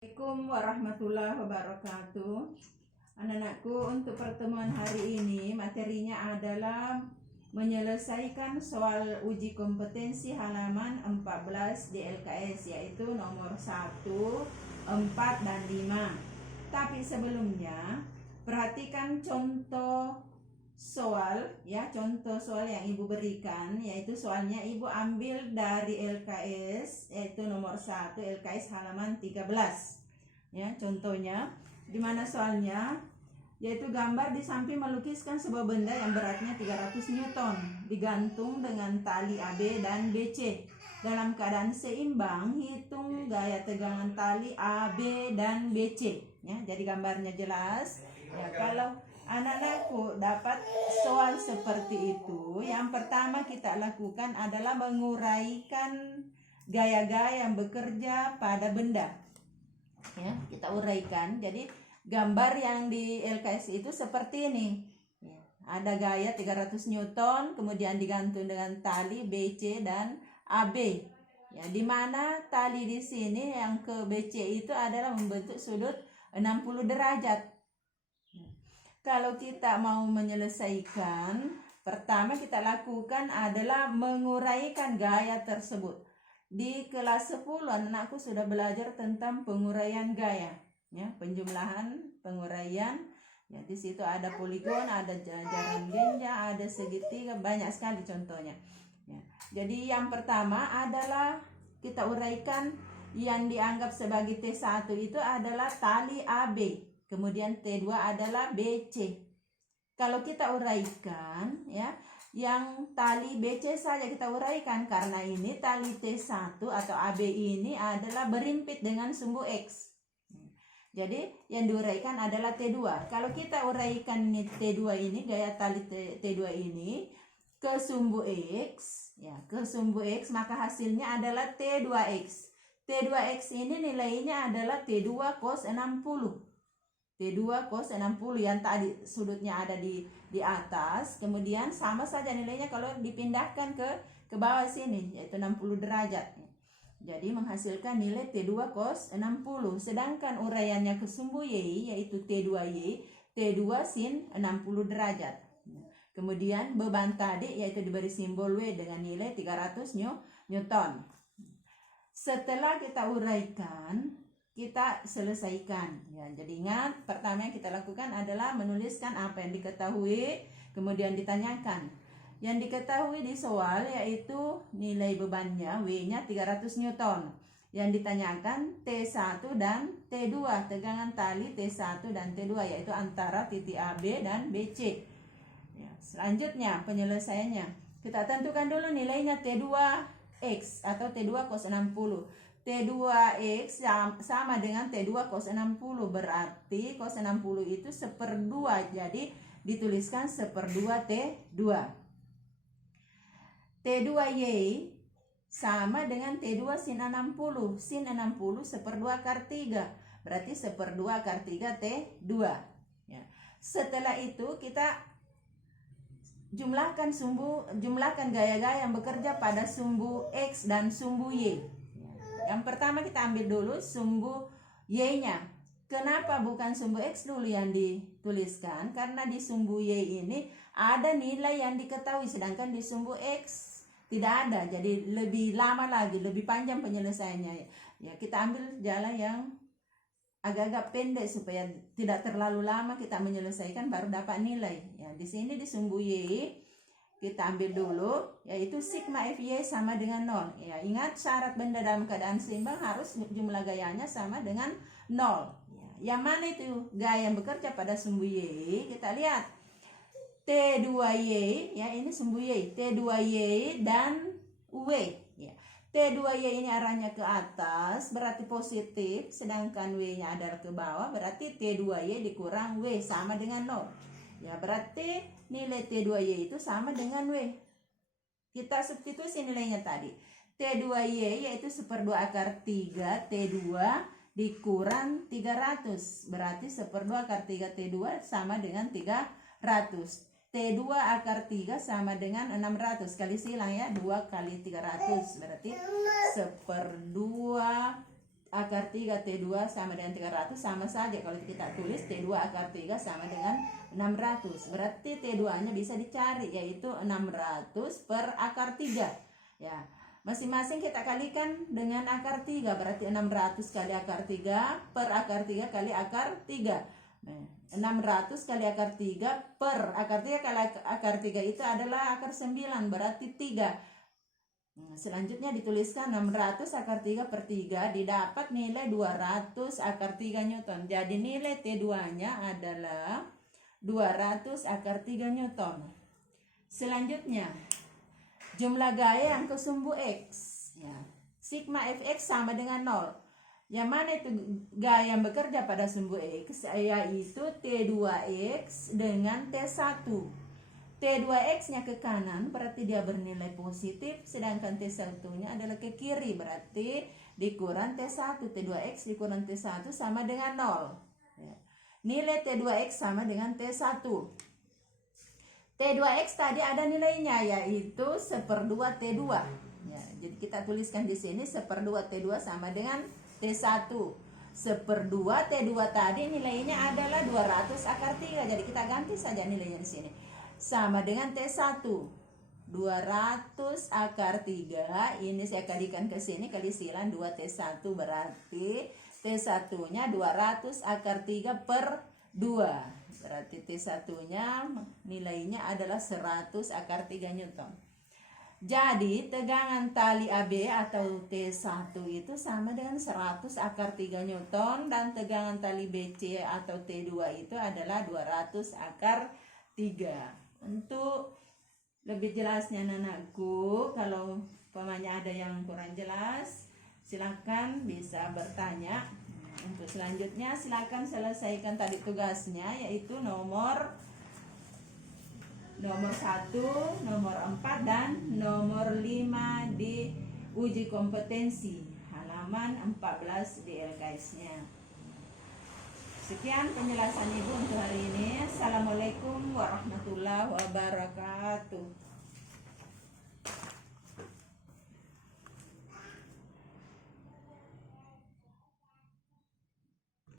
Assalamualaikum warahmatullahi wabarakatuh. Anak-anakku, untuk pertemuan hari ini materinya adalah menyelesaikan soal uji kompetensi halaman 14 di LKS, yaitu nomor 1, 4, dan 5. Tapi sebelumnya perhatikan contoh soal ya, contoh soal yang ibu berikan, yaitu soalnya ibu ambil dari LKS, yaitu nomor 1 LKS halaman 13 ya. Contohnya di mana soalnya, yaitu gambar di samping melukiskan sebuah benda yang beratnya 300 Newton digantung dengan tali AB dan BC dalam keadaan seimbang. Hitung gaya tegangan tali AB dan BC ya. Jadi gambarnya jelas ya. Kalau anak-anakku dapat soal seperti itu, yang pertama kita lakukan adalah menguraikan gaya-gaya yang bekerja pada benda ya. Kita uraikan. Jadi gambar yang di LKS itu seperti ini ya. Ada gaya 300 Newton kemudian digantung dengan tali BC dan AB ya, dimana tali di sini yang ke BC itu adalah membentuk sudut 60 derajat. Kalau kita mau menyelesaikan, pertama kita lakukan adalah menguraikan gaya tersebut. Di kelas 10 anakku sudah belajar tentang penguraian gaya ya, penjumlahan, penguraian ya. Di situ ada poligon, ada jaran genjang, ada segitiga, banyak sekali contohnya ya. Jadi yang pertama adalah kita uraikan yang dianggap sebagai T1 itu adalah tali AB, kemudian T2 adalah BC. Kalau kita uraikan ya, yang tali BC saja kita uraikan karena ini tali T1 atau AB ini adalah berimpit dengan sumbu X. Jadi yang diuraikan adalah T2. Kalau kita uraikan ini T2 ini, gaya tali T2 ini ke sumbu X ya, ke sumbu X, maka hasilnya adalah T2X. T2X ini nilainya adalah T2 cos 60. T2 cos 60 yang tadi sudutnya ada di atas, kemudian sama saja nilainya kalau dipindahkan ke bawah sini, yaitu 60 derajat. Jadi menghasilkan nilai T2 cos 60. Sedangkan uraiannya ke sumbu Y, yaitu T2Y, T2 sin 60 derajat. Kemudian beban tadi yaitu diberi simbol W dengan nilai 300 Newton. Setelah kita uraikan, kita selesaikan ya. Jadi ingat, pertama yang kita lakukan adalah menuliskan apa yang diketahui, kemudian ditanyakan. Yang diketahui di soal yaitu nilai bebannya W-nya 300 Newton. Yang ditanyakan T1 dan T2, tegangan tali T1 dan T2 yaitu antara titik AB dan BC ya. Selanjutnya penyelesaiannya, kita tentukan dulu nilainya T2X atau T2 cos 60. T2X sama dengan T2 cos 60, berarti cos 60 itu 1/2, jadi dituliskan 1/2 T2. T2Y sama dengan T2 sin 60. Sin 60 1/2 akar 3, berarti 1/2 akar 3 T2 ya. Setelah itu kita jumlahkan gaya-gaya yang bekerja pada sumbu X dan sumbu Y. Yang pertama kita ambil dulu sumbu Y-nya. Kenapa bukan sumbu X dulu yang dituliskan? Karena di sumbu Y ini ada nilai yang diketahui, sedangkan di sumbu X tidak ada. Jadi lebih lama lagi, lebih panjang penyelesaiannya. Ya, kita ambil jalan yang agak-agak pendek supaya tidak terlalu lama kita menyelesaikan baru dapat nilai. Ya, di sini di sumbu Y kita ambil dulu yaitu sigma Fy sama dengan 0 ya. Ingat, syarat benda dalam keadaan seimbang harus jumlah gayanya sama dengan 0 ya. Yang mana itu gaya yang bekerja pada sumbu Y? Kita lihat T2Y ya, ini sumbu Y, T2Y dan W ya. T2Y ini arahnya ke atas berarti positif, sedangkan W-nya adalah ke bawah, berarti T2Y dikurang W sama dengan 0 ya. Berarti nilai T2Y itu sama dengan W. Kita substitusi nilainya tadi. T2Y yaitu 1/2 akar 3 T2 dikurang 300, berarti 1/2 akar 3 T2 sama dengan 300. T2 akar 3 sama dengan 600, kali silang ya, 2 kali 300 berarti 1/2 akar 3 T2 sama dengan 300 sama saja. Kalau kita tulis T2 akar 3 sama dengan 600. Berarti T2-nya bisa dicari, yaitu 600 per akar 3. Ya, masing-masing kita kalikan dengan akar 3. Berarti 600 kali akar 3 per akar 3 kali akar 3. 600 kali akar 3 per akar 3 kali akar 3 itu adalah akar 9. Berarti 3. Selanjutnya dituliskan 600 akar 3 per 3 didapat nilai 200 akar 3 Newton. Jadi nilai T2-nya adalah 200 akar 3 Newton. Selanjutnya, jumlah gaya yang ke sumbu X. Ya. Sigma Fx sama dengan 0. Yang mana itu gaya yang bekerja pada sumbu X? Yaitu T2X dengan T1. T2X-nya ke kanan berarti dia bernilai positif, sedangkan T1-nya adalah ke kiri, berarti dikurang T1. T2X dikurang T1 sama dengan 0. Ya. Nilai T2X sama dengan T1. T2X tadi ada nilainya, yaitu 1/2 T2. Ya, jadi kita tuliskan di sini 1/2 T2 sama dengan T1. 1/2 T2 tadi nilainya adalah 200 akar 3. Jadi kita ganti saja nilainya di sini. Sama dengan T1. 200 akar 3. Ini saya kalikan ke sini, kali silang 2T1, berarti T1-nya 200 akar 3 per 2. Berarti T1-nya nilainya adalah 100 akar 3 Newton. Jadi tegangan tali AB atau T1 itu sama dengan 100 akar 3 Newton, dan tegangan tali BC atau T2 itu adalah 200 akar 3. Untuk lebih jelasnya anakku, kalau umpamanya ada yang kurang jelas, silakan bisa bertanya. Untuk selanjutnya silakan selesaikan tadi tugasnya, yaitu nomor 1, nomor 4, dan nomor 5 di uji kompetensi halaman 14 di LKS-nya. Sekian penjelasan Ibu untuk hari ini. Assalamualaikum warahmatullahi wabarakatuh.